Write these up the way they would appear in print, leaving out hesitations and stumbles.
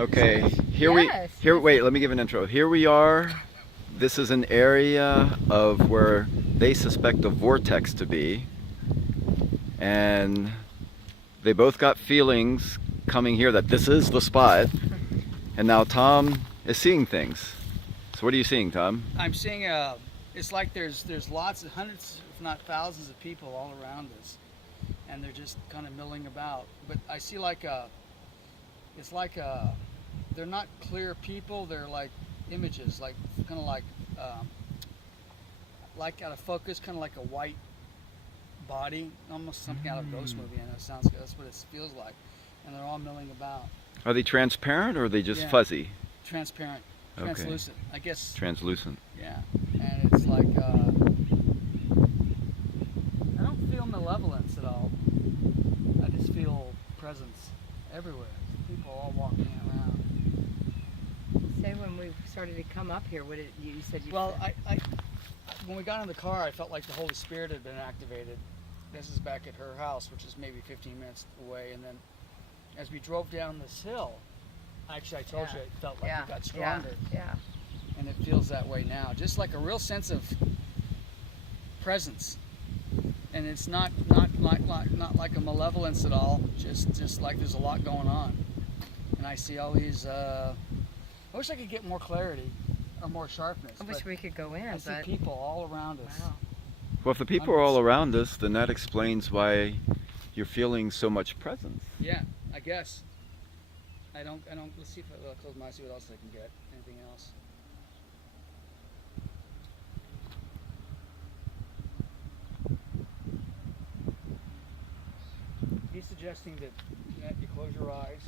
Okay, Yes. wait, let me give an intro. Here we are. This is an area of where they suspect a vortex to be. And they both got feelings coming here that this is the spot. And now Tom is seeing things. So what are you seeing, Tom? I'm seeing it's like there's lots of hundreds, if not thousands of people all around us, and they're just kind of milling about. But I see they're not clear people. They're like images, like kind of like out of focus, kind of like a white body, almost something out of a ghost movie. And it sounds good. That's what it feels like. And they're all milling about. Are they transparent or are they just Yeah. fuzzy? Transparent, Okay. translucent, I guess. Translucent. Yeah, and it's like I don't feel malevolence at all. I just feel presence everywhere. People all walking around. Say when we started to come up here, what did you said you Well, I when we got in the car, I felt like the Holy Spirit had been activated. This is back at her house, which is maybe 15 minutes away, and then as we drove down this hill, actually I told you it felt like it got stronger. Yeah. And it feels that way now, just like a real sense of presence. And it's not like a malevolence at all, just like there's a lot going on. And I see all these I wish I could get more clarity or more sharpness. I wish we could go in, I see but people all around us. wow. Well, if the people are all around us, then that explains why you're feeling so much presence. Yeah, I guess. I don't let's see if I'll close my eyes, see what else I can get. Anything else? He's suggesting that you close your eyes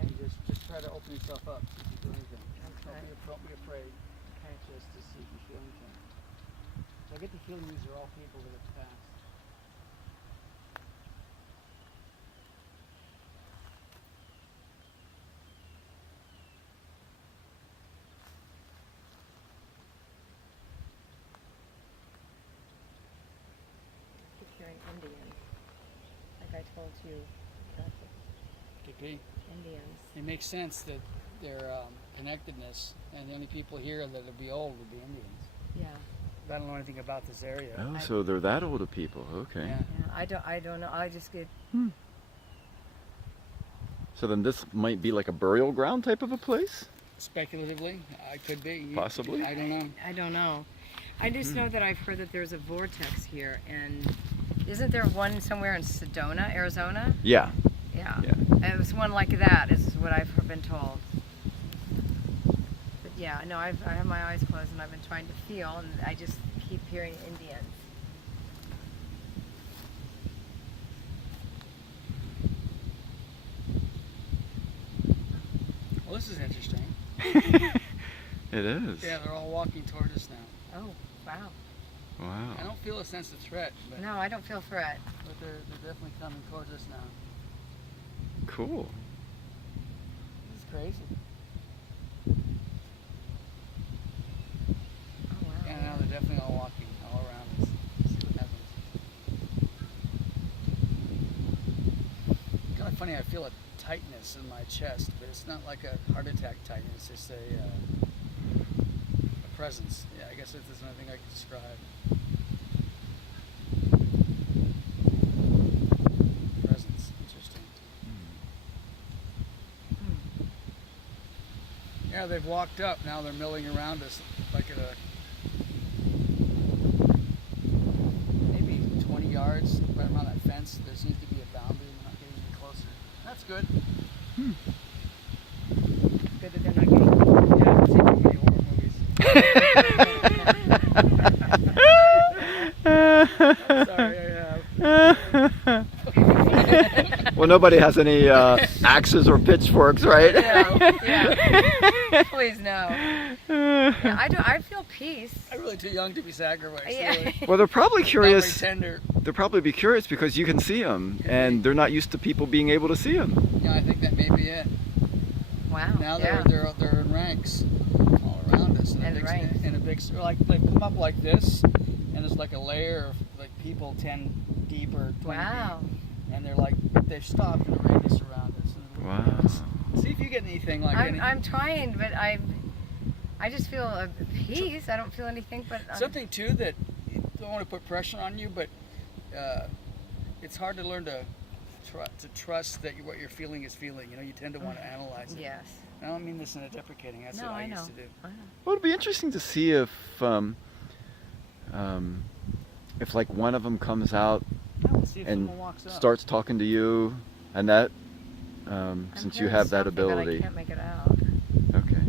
and just try to open yourself up if you feel anything. Okay. Don't be afraid. Okay. Just to see if you feel anything. So I get the feeling these are all people that have passed. Keep hearing Indian. Like I told you, about Could be. the Indians. It makes sense that their connectedness, and the only people here that would be old would be Indians. Yeah. I don't know anything about this area. Oh, so they're that old of people. Okay. Yeah. Yeah. I don't know. I just get So then this might be like a burial ground type of a place? Speculatively, I could be. Possibly. I don't know. I don't know. I just know that I've heard that there's a vortex here, and isn't there one somewhere in Sedona, Arizona? Yeah. Yeah. Yeah. It was one like that, is what I've been told. But yeah, no, I have my eyes closed and I've been trying to feel, and I just keep hearing Indians. Well, this is interesting. It is. Yeah, they're all walking towards us now. Oh, wow. Wow. I don't feel a sense of threat, but, No, I don't feel threat. but they're definitely coming towards us now. Cool. This is crazy. Oh, wow. Yeah, now they're definitely all walking all around us. Let's see what happens. Kind of funny, I feel a tightness in my chest, but it's not like a heart attack tightness. It's a presence. Yeah, I guess that's the only thing I can describe. Presence. Interesting. Yeah, they've walked up. Now they're milling around us like at a maybe 20 yards right around that fence. There seems to be a boundary. We're not getting any closer. That's good. Good that they're not getting. Yeah, I've seen too many horror movies. I'm sorry, I have. Well, nobody has any axes or pitchforks, right? Yeah. Please no. Yeah, I feel peace. I'm really too young to be sacrificed. Yeah. Really. Well, they're probably Not very curious. tender. They'll probably be curious because you can see them, and they're not used to people being able to see them. Yeah, I think that may be it. Wow. Now yeah. they're in ranks all around us. And ranks. In a big, like they come up like this, and it's like a layer of like people 10 deep or 20 Wow. deep. And they're like, they've stopped and arranged us around us. And Wow. See if you get anything like any. I'm trying, but I just feel a peace. I don't feel anything but Something too that don't want to put pressure on you, but it's hard to learn to trust that what you're feeling is feeling. You know, you tend to want to analyze it. Yes. I don't mean this in a deprecating. That's No, what I I know. used to do. I know. Well, it'd be interesting to see if like one of them comes out Let's see if and someone walks up. starts talking to you, and that I'm since you hearing have that something, but ability. I can't make it out. Okay.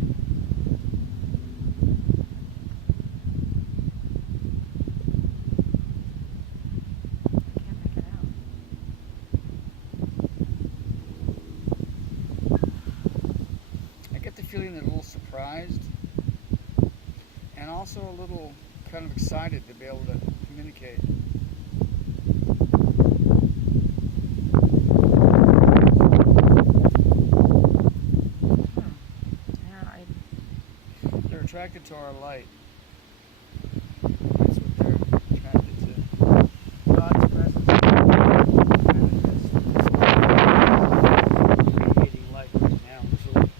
I can't make it out. I get the feeling they're a little surprised and also a little kind of excited to be able to communicate. Yeah, They're attracted to our light. That's what they're attracted to. God's presence. Radiating light right now. So, and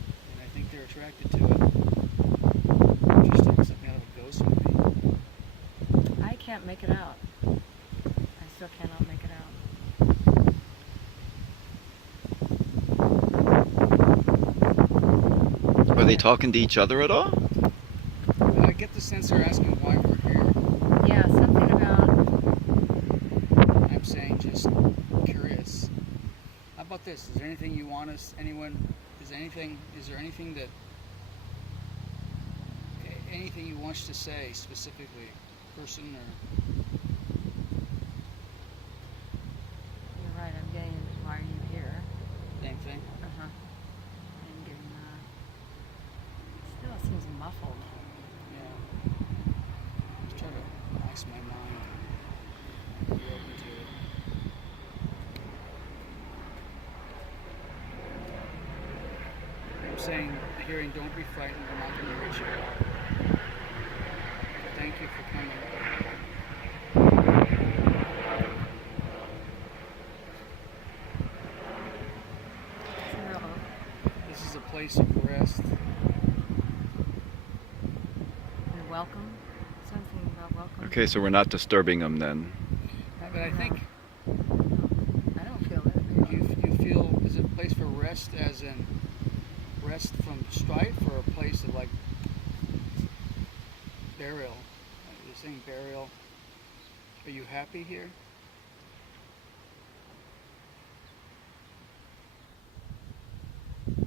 I think they're attracted to it. Interesting, something out of a ghost movie. I can't make it out. I still cannot make it out. Are they talking to each other at all? I get the sense they're asking why we're here. Yeah, something about. I'm saying just curious. How about this? Is there anything you want us, anyone, is there anything that, anything you want us to say specifically, person or? You're right. I'm getting. Why are you here? Same thing. I'm getting. Still, it seems muffled. Yeah. Just try to relax my mind. Be open to it. I'm saying, hearing, don't be frightened, we're not going to hurt you. Thank you for coming. No. This is a place of rest. And welcome. Something about welcome. Okay, so we're not disturbing them then. But I think I don't feel it. you feel, is it a place for rest as in rest from strife, or a place of like burial? You're saying burial. Are you happy here? Do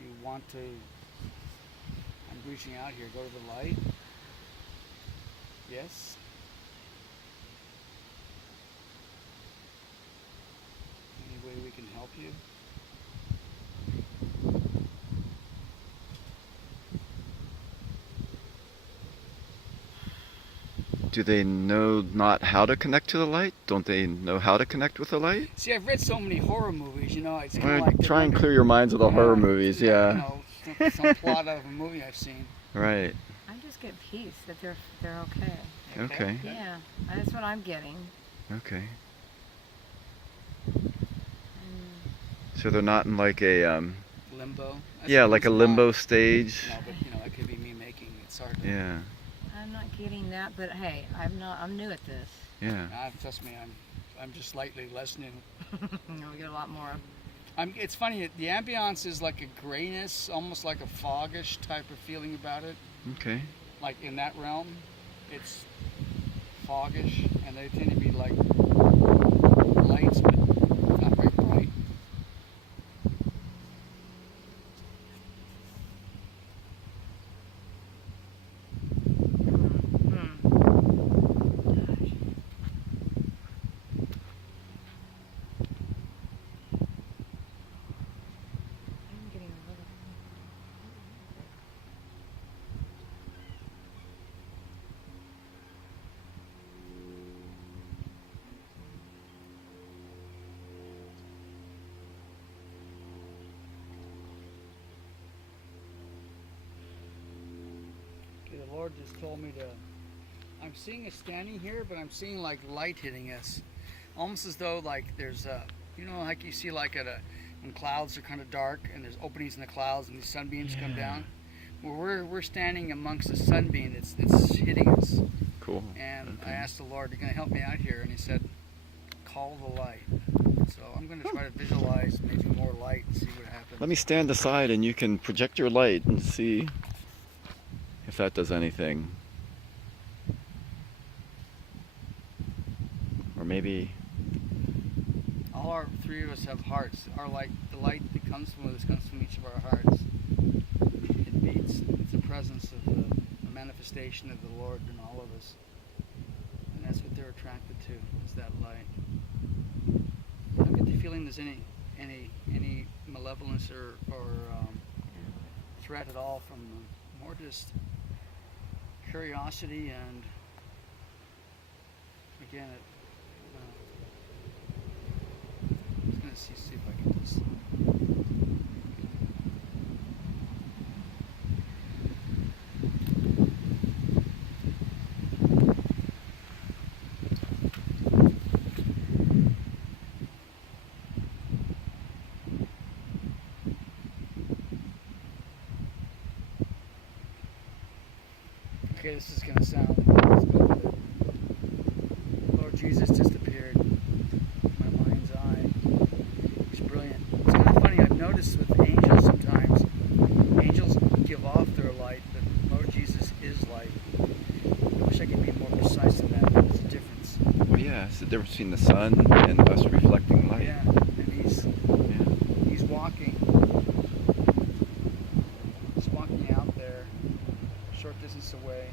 you want to, I'm reaching out here, go to the light? Yes? Any way we can help you? Do they know not how to connect to the light? Don't they know how to connect with the light? See, I've read so many horror movies, you know, it's kind Well, of like... they're try and under- clear your minds of the horror movies, You yeah. know, some plot out of a movie I've seen. Right. I just get peace that they're okay. Okay. Yeah, that's what I'm getting. Okay. And So they're not in like a Limbo. I yeah, like a suppose limbo not. stage. No, but you know, that could be me making it. It's hard to... Yeah. I'm not getting that, but hey, I'm new at this. Yeah. Trust me, I'm just slightly less new. We'll get a lot more. It's funny, the ambiance is like a grayness, almost like a foggish type of feeling about it. Okay. Like in that realm, it's foggish, and they tend to be like lights, but not very bright. I'm getting a little. Okay, the Lord just told me to. I'm seeing us standing here, but I'm seeing like light hitting us, almost as though like there's a, you know, like you see like at a when clouds are kind of dark and there's openings in the clouds and these sunbeams come down. Well, we're standing amongst a sunbeam that's hitting us. Cool. And I Okay. asked the Lord, "You're going to help me out here?" And He said, "Call the light." So I'm going to try to visualize maybe more light and see what happens. Let me stand aside and you can project your light and see if that does anything. Or maybe, All our three of us have hearts. Our light, the light that comes from us, comes from each of our hearts. It beats. It's the presence of the manifestation of the Lord in all of us, and that's what they're attracted to. Is that light. I don't get the feeling there's any malevolence or threat at all from them. More just curiosity and again. I'm gonna see if I can just. Okay, this is gonna sound. Let's go with it. Lord Jesus just appeared in my mind's eye. He's brilliant. It's kind of funny. I've noticed with angels sometimes, angels give off their light, but Lord Jesus is light. I wish I could be more precise in that. There's a difference. well, yeah, it's the difference between the sun and us reflecting light. Yeah, and Yeah. he's walking. He's walking out there, a short distance away.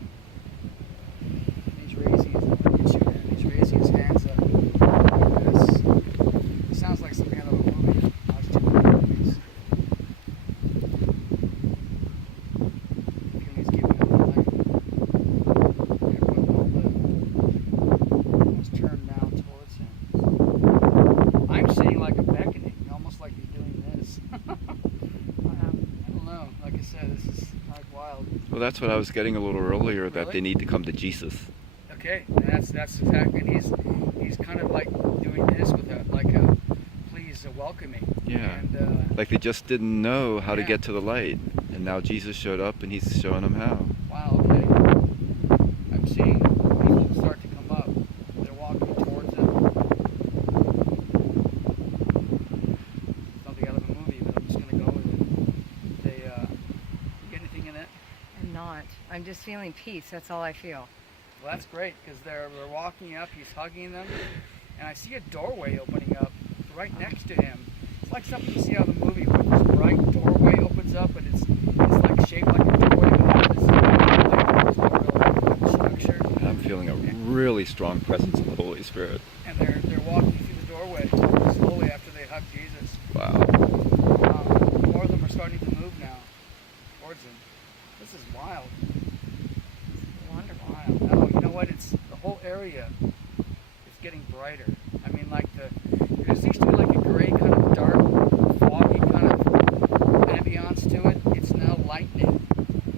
He's raising his hands up like this. It sounds like something out of a movie. I watched too many movies. I feel he's giving up the light. Everyone, all the turned now towards him. I'm seeing like a beckoning, almost like he's doing this. Wow. I don't know. Like I said, this is like wild. Well, that's what I was getting a little earlier, that Really? they need to come to Jesus. Okay, and that's exactly. And he's kind of like doing this with a please welcome me. Yeah. And Like they just didn't know how to Yeah. get to the light. And now Jesus showed up and he's showing them how. wow. Okay. I'm seeing people start to come up. They're walking towards him. Something out of a movie, but I'm just gonna go with it. They get anything in it? I'm not. I'm just feeling peace. That's all I feel. Well, that's great because they're walking up. He's hugging them, and I see a doorway opening up right next to him. It's like something you see out of the movie where this bright doorway opens up, and it's like shaped like a doorway, but it's structure. And I'm feeling a really strong presence of the Holy Spirit. And they're walking through the doorway slowly after they hug Jesus. Wow. More of them are starting to move now towards him. This is wild. Wonderful. Wow. Oh, you know what? It's the whole area is getting brighter. I mean, like there seems to be like a gray kind of dark, foggy kind of ambiance to it. It's now lightening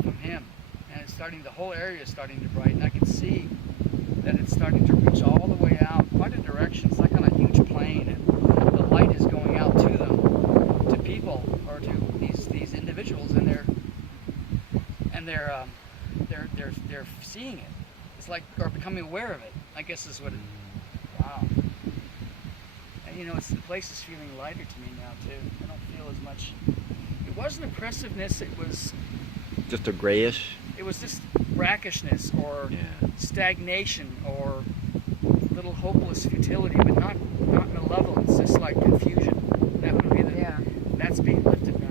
from him, and it's starting. The whole area is starting to brighten. I can see that it's starting to reach all the way out, quite a direction. It's like on a huge plane, and the light is going out to them, to people, or to these individuals, and they're seeing it. It's like, or becoming aware of it, I guess is what it, wow. And you know, the place is feeling lighter to me now too. I don't feel as much, it wasn't oppressiveness, it was Just a grayish. just brackishness or Yeah. stagnation or little hopeless futility, but not malevolence, just like confusion. That would be the, Yeah. that's being lifted now.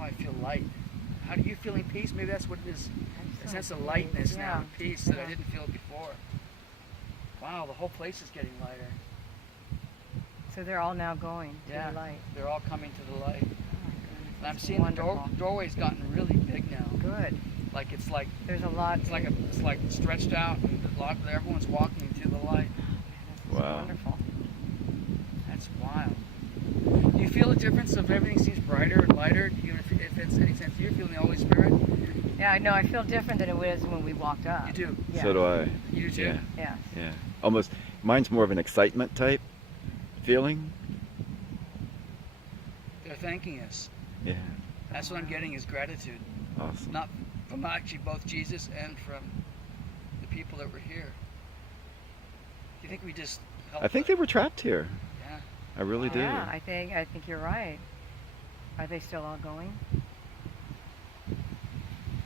I feel light. How do you feeling peace? Maybe that's what it is. A sense of lightness now, Yeah. and peace that I Yeah. didn't feel before. Wow, the whole place is getting lighter. So they're all now going to Yeah. the light. They're all coming to the light. Oh my goodness, And I'm that's seeing wonderful. the doorway's gotten really big now. Good. Like it's like There's a lot. it's like stretched out, and everyone's walking to the light. That's Wow. wonderful. That's wild. Do you feel the difference of everything seems brighter and lighter? Even if it's any sense you're feeling the Holy Spirit? Yeah, I know. I feel different than it was when we walked up. You do. Yeah. So do I. You do too. Yeah. Yeah. Yeah. Almost. Mine's more of an excitement type feeling. thanking us. Yeah. That's what I'm getting is gratitude, Awesome. not from actually both Jesus and from the people that were here. Do you think we just helped? I think they were trapped here. Yeah. I really do. Yeah, I think you're right. Are they still all going?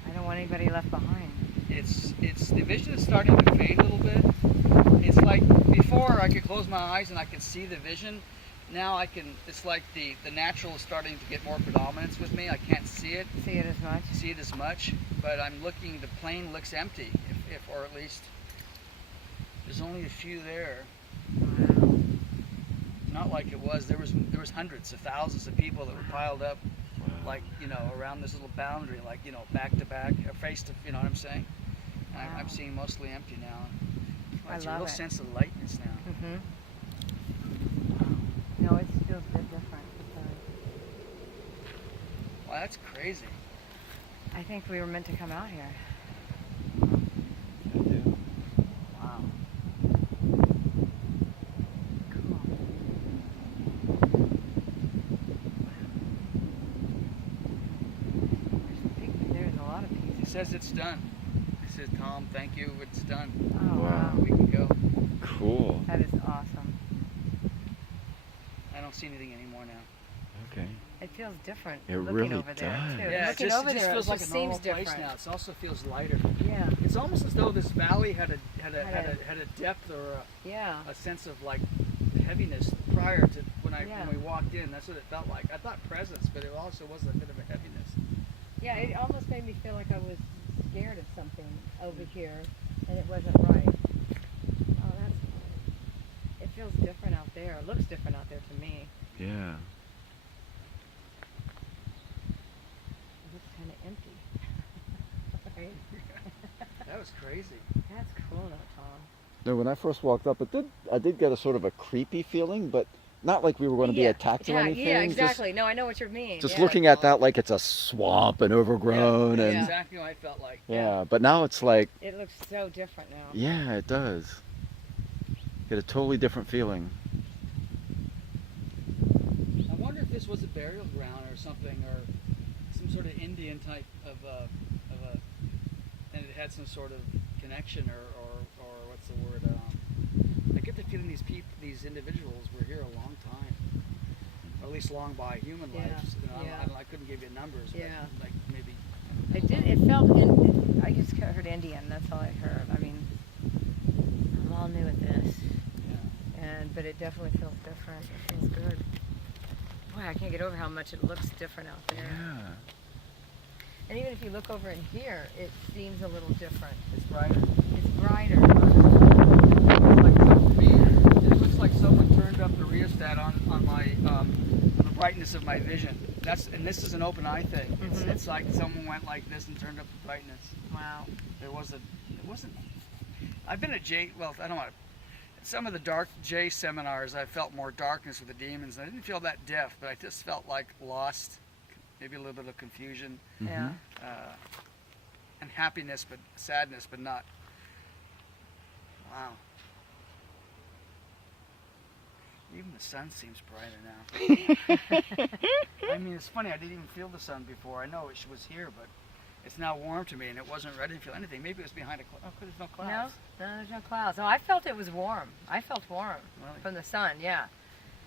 I don't want anybody left behind. It's the vision is starting to fade a little bit. It's like before I could close my eyes and I could see the vision. Now I can. It's like the natural is starting to get more predominance with me. I can't see it See it as much? but I'm looking. The plane looks empty, if or at least there's only a few there. Wow. Not like it was. There was hundreds of thousands of people that were piled up, like around this little boundary, like back to back, or face to. You know what I'm saying? And I'm Wow. seeing mostly empty now. I It's a love real it. sense of lightness now. Mm-hmm. No, it feels a bit different. Wow, that's crazy. I think we were meant to come out here. I do. Wow. Cool. There's a lot of He pieces. says it's done. He says, Tom, thank you, it's done. Oh, wow. We can go. Cool. That is awesome. I don't see anything anymore now. Okay. It feels different It looking really over there, does. too. Yeah, Looking it just, over it just there, feels it like just a normal seems place different. now. It also feels lighter. Yeah, It's almost as though this valley had a depth or yeah. a sense of like heaviness prior to when Yeah. we walked in. That's what it felt like. I thought presence, but it also was a bit of a heaviness. Yeah, it almost made me feel like I was scared of something over here, and it wasn't right. Oh, it feels different out there. It looks different out there to me. Yeah. It looks kind of empty. Right? That was crazy. That's cool though, Tom. No, when I first walked up, I did get a sort of a creepy feeling, but not like we were going to be attacked or anything. Yeah, exactly. No, I know what you mean. Just yeah. looking at that like it's a swamp and overgrown That's and exactly what I felt like. yeah, but now it's like, It looks so different now. yeah, it does. Get a totally different feeling. I wonder if this was a burial ground or something, or some sort of Indian type of a, and it had some sort of connection, or what's the word? I get the feeling these individuals were here a long time, or at least long by human Yeah, lives. yeah. I couldn't give you numbers, but Yeah. like maybe. It did. It felt. I just heard Indian. That's all I heard. I mean, I'm all new at this, Yeah. but it definitely feels different. It feels good. Boy, I can't get over how much it looks different out there. Yeah. And even if you look over in here, it seems a little different. It's brighter. It's brighter. Like, to me, it looks like someone turned up the rheostat on my the brightness of my vision. And this is an open eye thing. Mhm. It's like someone went like this and turned up the brightness. Wow. It wasn't. I've been at I don't want to. Some of the dark J seminars, I felt more darkness with the demons. I didn't feel that deaf, but I just felt like lost, maybe a little bit of confusion, Yeah. and happiness, but sadness, but not. Wow. Even the sun seems brighter now. I mean, it's funny. I didn't even feel the sun before. I know it was here, but it's now warm to me, and it wasn't. I didn't feel anything. Maybe it was behind a cloud. Oh, there's no No, clouds. no, there's no clouds. No, I felt it was warm. I felt warm Really? from the sun. Yeah.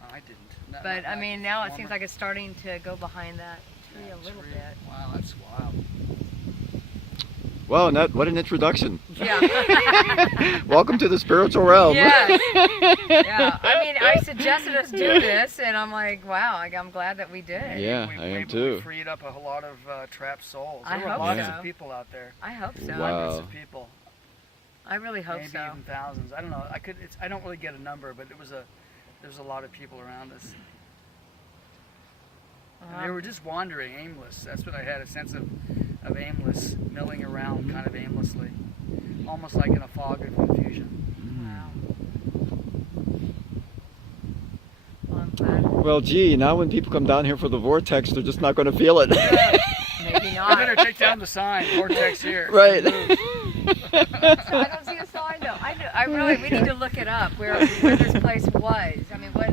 Oh, I didn't. Not But I mean, now it warmer. seems like it's starting to go behind that tree a little bit. Wow, that's wild. Well, Annette, what an introduction. Yeah. Welcome to the spiritual realm. Yes. Yeah. I mean, I suggested us do this, and I'm like, wow. I'm glad that we did it. Yeah, Maybe I am maybe too. We freed up a lot of trapped souls. I There were hope lots so. of people out there. I hope so. Wow. Hundreds of people. I really hope Maybe so. even thousands. I don't know. I don't really get a number, but there was a lot of people around us. And they were just wandering, aimless. That's what I had, a sense of aimless, milling around kind of aimlessly. Almost like in a fog of confusion. Wow. Well, I'm glad. Well, gee, now when people come down here for the vortex, they're just not going to feel it. Maybe I better not. take down the sign, vortex here. Right. So I don't see a sign though. We need to look it up where this place was. I mean, what